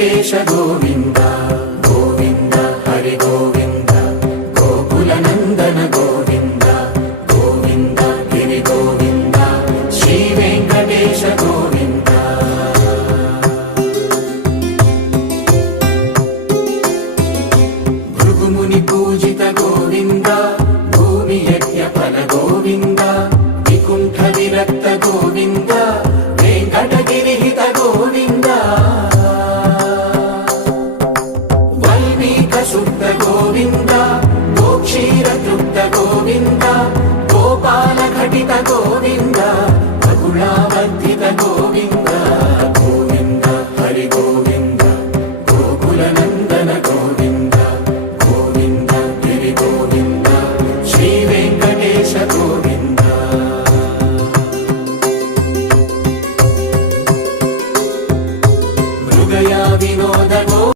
వెంకటేశ గోవింద గోవింద హరి గోవింద గోకుల నందన గోవింద గోవింద గిరి గోవింద శ్రీ వెంకటేశ గోవింద భృగుముని పూజిత గోవింద భూమి యజ్ఞ ఫల గోవింద వికుంఠ విరక్త గోవింద వెంకటగిరి హిత గోవింద వల్మీక శుద్ధ గోవింద గోక్షీర తృప్త గోవింద గోపాల ఘటిత గోవింద